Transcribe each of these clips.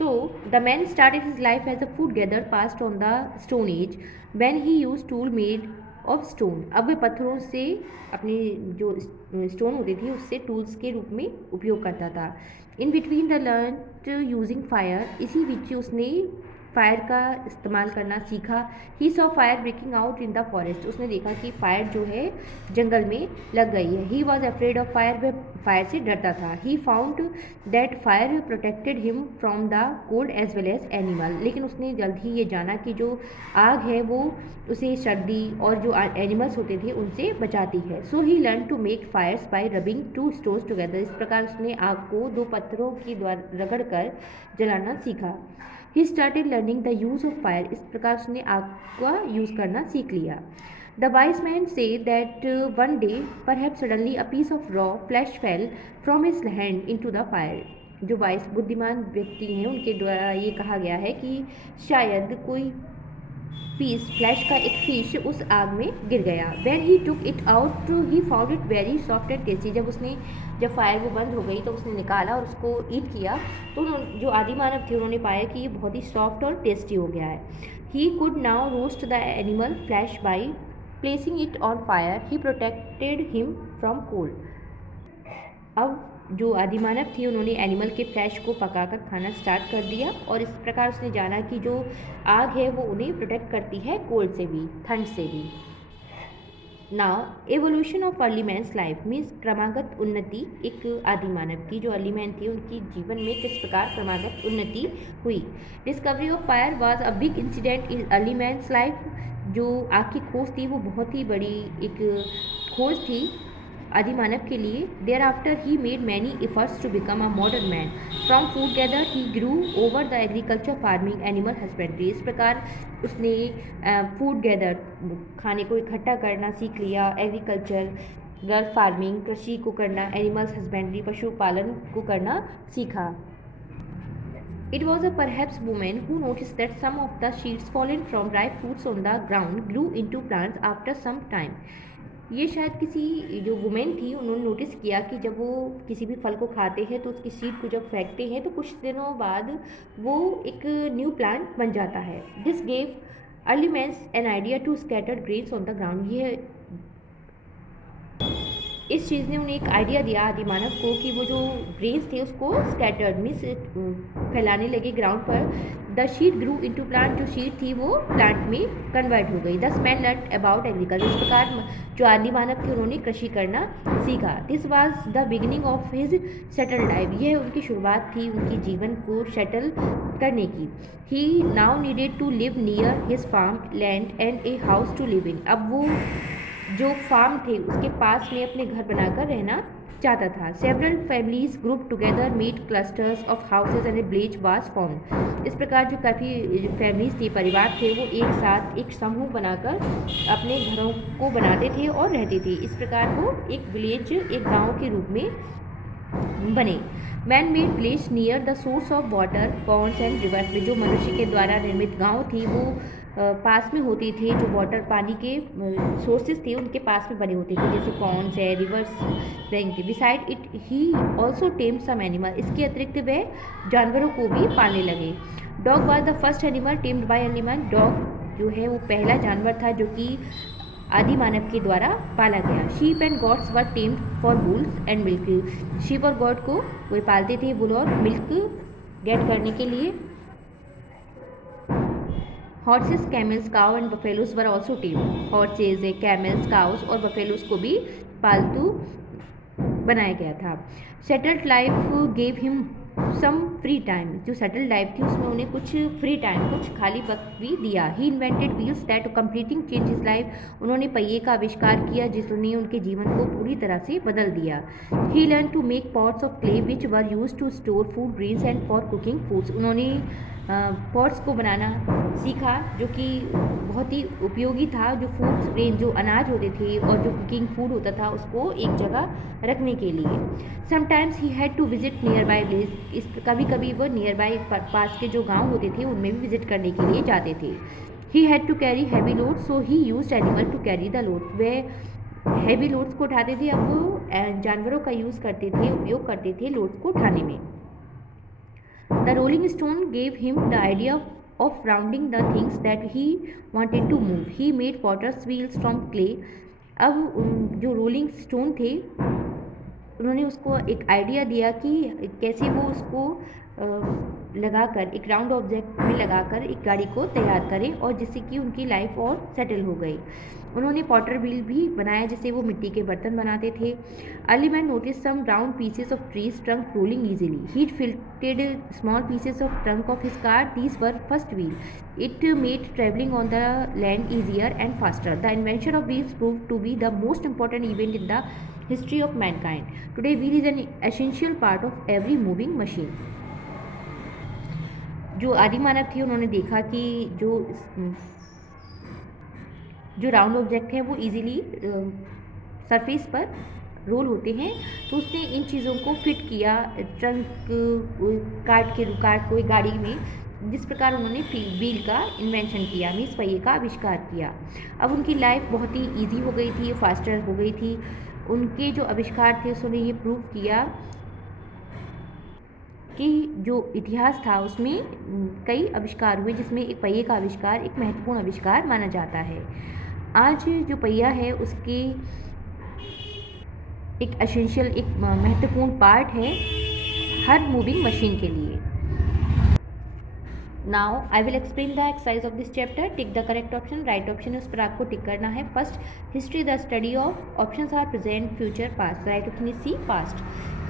So the man started his life as a food gatherer passed on the Stone Age when he used tool made of stone. अब वह पत्थरों से अपनी जो stone होती थी उससे टूल्स के रूप में उपयोग करता था. In between the learn using fire, इसी बीच उसने फायर का इस्तेमाल करना सीखा. He saw fire breaking out in the forest, उसने देखा कि फायर जो है जंगल में लग गई है. He was afraid of fire, वह फायर से डरता था. He found that fire protected him from the cold as well as animal, लेकिन उसने जल्द ही ये जाना कि जो आग है वो उसे सर्दी और जो एनिमल्स होते थे उनसे बचाती है. So he learn to make fires by rubbing two stones together, इस प्रकार उसने आग को दो पत्थरों के द्वारा रगड़ कर जलाना सीखा. He started learning the use of fire, इस प्रकार उसने आग का यूज़ करना सीख लिया. The wise man say that one day perhaps suddenly a piece of raw flesh fell from his hand into the fire. जो वाइस बुद्धिमान व्यक्ति हैं उनके द्वारा ये कहा गया है कि शायद कोई पीस फ्लैश का एक फिश उस आग में गिर गया. When he took it out he found it very soft and tasty, जब फायर वो बंद हो गई तो उसने निकाला और उसको ईट किया तो जो आदि मानव थे उन्होंने पाया कि ये बहुत ही सॉफ्ट और टेस्टी हो गया है. He could now roast the animal flash by placing it on fire, he protected him from cold. अब जो आदिमानव थे उन्होंने एनिमल के फ्लैश को पकाकर खाना स्टार्ट कर दिया और इस प्रकार उसने जाना कि जो आग है वो उन्हें प्रोटेक्ट करती है कोल्ड से भी, ठंड से भी. Now evolution of early man's life means क्रमागत उन्नति. एक आदिमानव की जो अर्ली मैन थे उनकी जीवन में किस प्रकार क्रमागत उन्नति हुई. Discovery of fire was a big incident in early man's life. जो आग की खोज थी वो बहुत ही बड़ी एक खोज थी आदिमानव के लिए. Thereafter he made many efforts to become a modern man. From food gather he grew over the agriculture farming animal husbandry, इस प्रकार उसने फूड गैदर खाने को इकट्ठा करना सीख लिया, एग्रीकल्चर फार्मिंग कृषि को करना, एनिमल्स हस्बेंड्री पशुपालन को करना सीखा. It was a perhaps woman who noticed that some of the seeds fallen from ripe fruits on the ground grew into plants after some time. ये शायद किसी जो वुमेन थी उन्होंने नोटिस किया कि जब वो किसी भी फल को खाते हैं तो उसकी सीड को जब फेंकते हैं तो कुछ दिनों बाद वो एक न्यू प्लांट बन जाता है. This gave early man's an idea to scattered grains on the ground. ये इस चीज़ ने उन्हें एक आइडिया दिया आदिमानव को कि वो जो ग्रेन्स थे उसको स्कैटर्ड मीन्स फैलाने लगे ग्राउंड पर. The seed grew into plant, जो शीट थी वो प्लांट में कन्वर्ट हो गई. दस मैन लर्न अबाउट एग्रीकल्चर, इस प्रकार जो आदिमानव थे उन्होंने कृषि करना सीखा. This was the beginning of his settle life, यह उनकी शुरुआत थी उनकी जीवन को सेटल करने की. He now needed to live near his farm land and a house to live in. अब वो जो फार्म थे उसके पास में अपने घर बनाकर रहना चाहता था. Several families group together made clusters of houses and A village was formed. इस प्रकार जो काफ़ी फैमिलीज थे, परिवार थे, वो एक साथ एक समूह बनाकर अपने घरों को बनाते थे और रहते थे. इस प्रकार वो एक विलेज, एक गांव के रूप में बने. Man made village near the source of water Pond's and reverse में, जो मनुष्य के द्वारा निर्मित गांव थी वो पास में होते थे. जो वाटर पानी के सोर्सेज थे उनके पास में बने होते थे, जैसे पॉन्ड्स है, रिवर्स बैंक थे. Beside it he also tamed some animal, इसके अतिरिक्त वे जानवरों को भी पालने लगे. Dog was the first animal tamed by early man. Dog जो है वो पहला जानवर था जो कि आदि मानव के द्वारा पाला गया. Sheep and gods were tamed for wools and milk. Sheep और गॉड को वो पालते थे वूल और मिल्क गेट करने के लिए. Horses, camels, cow and buffaloes were also tamed. Horses, camels, cows और बफेलोज को भी पालतू बनाया गया था. Settled life gave him some free time. जो सेटल्ड लाइफ थी उसमें उन्हें कुछ फ्री टाइम, कुछ खाली वक्त भी दिया. He invented wheels that completing change his life. उन्होंने पहिए का आविष्कार किया जिसने उनके जीवन को पूरी तरह से बदल दिया. He learn to make pots of clay which were use to store food grains and for cooking foods. उन्होंने पॉट्स को बनाना सीखा जो कि बहुत ही उपयोगी था. जो फूड्स ग्रेन, जो अनाज होते थे और जो कुकिंग फूड होता था उसको एक जगह रखने के लिए. Sometimes he had to visit nearby village. इस कभी कभी वो नियर बाई पास के जो गांव होते थे उनमें भी विजिट करने के लिए जाते थे. He had to carry heavy load so he used animal to carry the load. वे हैवी लोड्स को उठाते थे, अब वो जानवरों का यूज़ करते थे, उपयोग करते थे लोड्स को उठाने में. The rolling stone gave him the idea of rounding the things that he wanted to move. He made potter's wheels from clay. अब जो रोलिंग स्टोन थे उन्होंने उसको एक आइडिया दिया कि कैसे वो उसको लगाकर एक राउंड ऑब्जेक्ट में लगाकर एक गाड़ी को तैयार करें और जिससे कि उनकी लाइफ और सेटल हो गई। उन्होंने पॉटर व्हील भी बनाया जिससे वो मिट्टी के बर्तन बनाते थे। Early man notice some round pieces of trees trunk rolling easily. He felled small pieces of trunk of his car. These were first wheel. It made traveling on the land easier and faster. The invention of wheels proved to be the most important event in the history of mankind. Today, wheel is an essential part of every moving machine. जो आदि मानव थे उन्होंने देखा कि जो round object हैं वो easily surface पर रोल होते हैं, तो उसने इन चीज़ों को फिट किया ट्रंक कार्ट को एक गाड़ी में, जिस प्रकार उन्होंने व्हील का इन्वेंशन किया, मीन्स पहिए का आविष्कार किया। अब उनकी लाइफ बहुत ही इजी हो गई थी, फास्टर हो गई थी। उनके जो आविष्कार थे उसने ये प्रूव किया कि जो इतिहास था उसमें कई आविष्कार हुए जिसमें एक पहिए का आविष्कार एक महत्वपूर्ण आविष्कार माना जाता है। आज जो पहिया है उसके एक एसेंशियल एक महत्वपूर्ण पार्ट है हर मूविंग मशीन के लिए। Now I will explain the exercise of this chapter. Tick the correct option. Right option है उस पर आपको टिक करना है। First, history the study of. Options are present, future, past. Right option is C, past.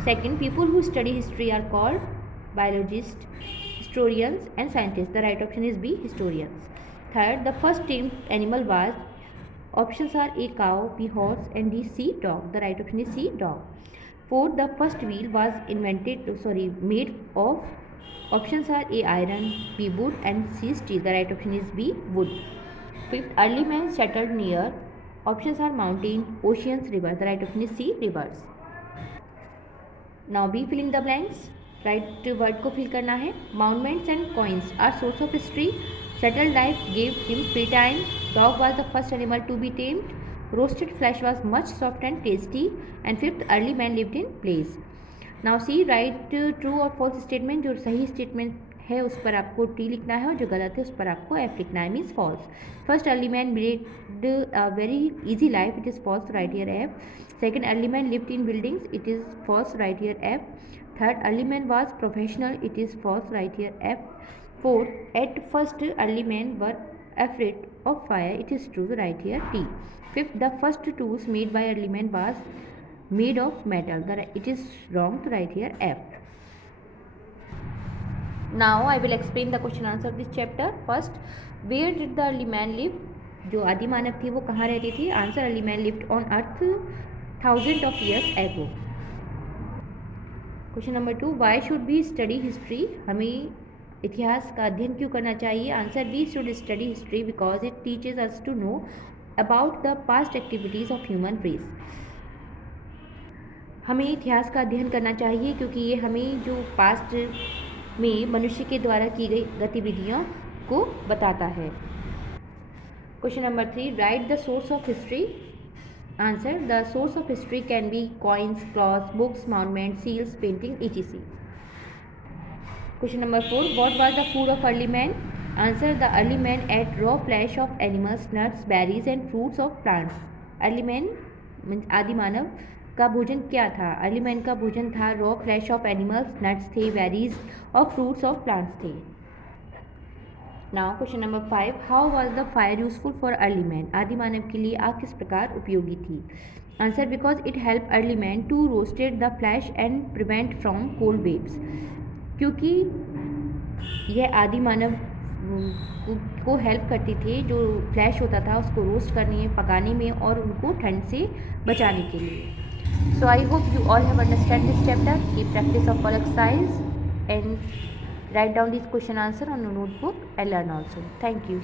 Second, people who study history are called biologist, historians and scientist. The right option is B, historians. Third, the first tamed animal was. Options are A, cow, B, horse, and D, C, dog. The right option is C, dog. Fourth, the first wheel was made of. Options are A, iron, B, wood, and C, steel. The right option is B, wood. Fifth, early man settled near. Options are mountain, oceans, rivers. The right option is C, rivers. Now be filling the blanks. Right word को fill करना है। Monuments and coins are source of history. Settled life gave him free time. Dog was the first animal to be tamed. Roasted flesh was much soft and tasty. And fifth, early man lived in place. Now see, write true or false statement. जो सही statement है उस पर आपको T लिखना है और जो गलत है उस पर आपको F लिखना है, means false. First, early man made a very easy life. It is false. Write here F. Second, early man lived in buildings. It is false. Write here F. Third, early man was professional. It is false. Write here F. Fourth, at first early men were afraid of fire. It is true. Write here T. Fifth, the first tools made by early men was made of metal. It is wrong. To write here F. Now I will explain the question answer of this chapter. First, where did the early man live? जो आदि मानव थे वो कहाँ रहते थे? Answer, early man lived on earth thousands of years ago. Question number 2, why should we study history? हमें इतिहास का अध्ययन क्यों करना चाहिए? Answer, we should study history because it teaches us to know about the past activities of human race. हमें इतिहास का अध्ययन करना चाहिए क्योंकि ये हमें जो पास्ट में मनुष्य के द्वारा की गई गतिविधियों को बताता है। Question number 3, write the source of history. Answer, the source of history can be coins, clothes, books, monument, seals, painting, etc. Question number 4, what was the food of early man? Answer, the early man ate raw flesh of animals, nuts, berries and fruits of plants. Early man आदि मानव का भोजन क्या था? Early man का भोजन था raw flesh of animals, nuts थे, berries और फ्रूट्स ऑफ प्लांट्स थे। Now question number 5, how was the fire useful for early man? आदि मानव के लिए आग किस प्रकार उपयोगी थी? Answer, because it help early man to roasted the flesh and prevent from cold waves. क्योंकि यह आदि मानव को हेल्प करती थी, जो फ्लैश होता था उसको रोस्ट करने, पकाने में और उनको ठंड से बचाने के लिए। So I hope you all have understand this chapter. Keep practice of all exercise and write down these question answer on a notebook and learn also. Thank you.